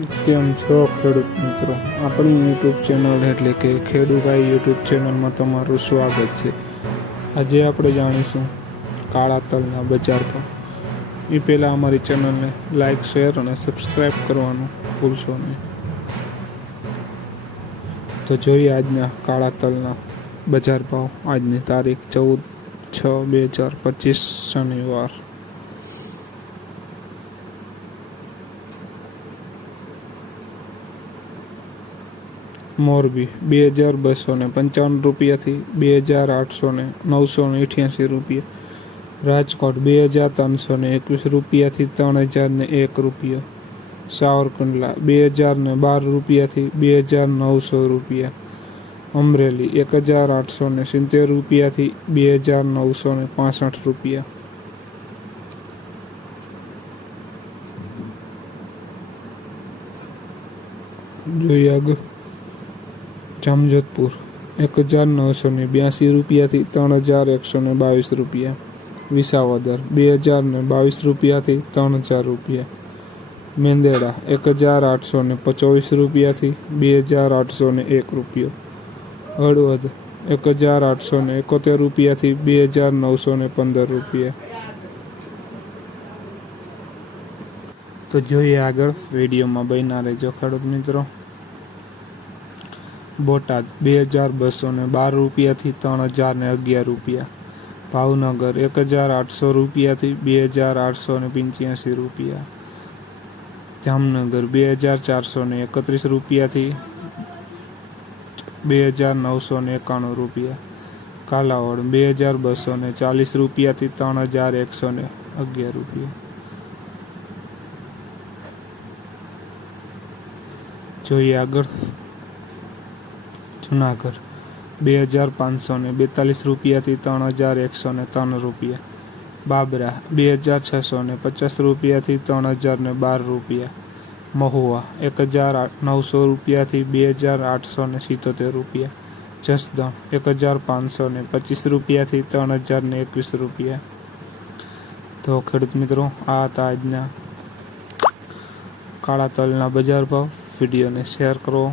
કેમ છો ખેડૂત મિત્રો? આપણી યુટ્યુબ ચેનલ એટલે કે ખેડૂભાઈ યુટ્યુબ ચેનલમાં તમારું સ્વાગત છે. આજે આપણે જાણીશું કાળા તલના બજાર ભાવ. એ પહેલાં અમારી ચેનલને લાઇક શેર અને સબસ્ક્રાઈબ કરવાનું ભૂલશો નહીં. તો જોઈએ આજના કાળા તલના બજાર ભાવ. આજની તારીખ ચૌદ છ બે હજાર પચીસ શનિવાર. મોરબી, બે હજાર બસો ને પંચાવન રૂપિયાથી બે હજાર આઠસો ને નવસો ને અઠ્યાસી રૂપિયા. રાજકોટ, બે હજાર ત્રણસો ને એકવીસ રૂપિયાથી ત્રણ હજાર ને એક રૂપિયા. સાવરકુંડલા, બે હજાર ને બાર રૂપિયાથી બે હજાર નવસો રૂપિયા. અમરેલી, એક હજાર આઠસો ને સિત્તેર રૂપિયાથી બે હજાર નવસો ને પાસઠ રૂપિયા. જોઈએ આગળ. જામજોધપુર એક હજાર નવસો ને બ્યાસી રૂપિયાથી ત્રણ હજાર એકસો ને બાવીસ રૂપિયા. વિસાવદર, બે હજાર ને બાવીસ રૂપિયાથી ત્રણ હજાર રૂપિયા. મેંદેડા એક હજાર આઠસો ને પચોવીસ રૂપિયાથી બે હજાર આઠસો ને એક રૂપિયો. હળવદ એક હજાર આઠસો ને એકોતેર રૂપિયાથી બે હજાર નવસો ને પંદર રૂપિયા. તો જોઈએ આગળ વિડીયોમાં બન્યા રહેજો, ખેડૂત મિત્રો. બોટાદ, બે હજાર બસો ને બાર રૂપિયાથી ત્રણ હજાર ને અગિયાર રૂપિયા. ભાવનગર, એક હજાર આઠસો રૂપિયાથી બે હજાર આઠસો ને પંચ્યાસી રૂપિયા. જામનગર, બે હજાર ચારસો ને એકત્રીસ રૂપિયાથી બે હજાર નવસો ને એકાણું રૂપિયા. કાલાવડ, બે હજાર બસો ને ચાલીસ રૂપિયાથી ત્રણ હજાર એકસો ને અગિયાર રૂપિયા. જોઈએ આગળ. જુનાગઢ, બે હજાર પાંચસો ને બેતાલીસ રૂપિયાથી ત્રણ હજાર એકસો ને ત્રણ રૂપિયા. બાબરા, બે હજાર છસો ને પચાસ રૂપિયાથી ત્રણ હજાર ને બાર રૂપિયા. મહુવા, એક હજાર નવસો રૂપિયાથી બે હજાર આઠસો ને સિત્તોતેર રૂપિયા. જસદણ, એક હજાર પાંચસો ને પચીસ રૂપિયાથી ત્રણ હજાર ને એકવીસ રૂપિયા. તો ખેડૂત મિત્રો, આ હતા આજના કાળા તલના બજાર ભાવ. વિડીયોને શેર કરો.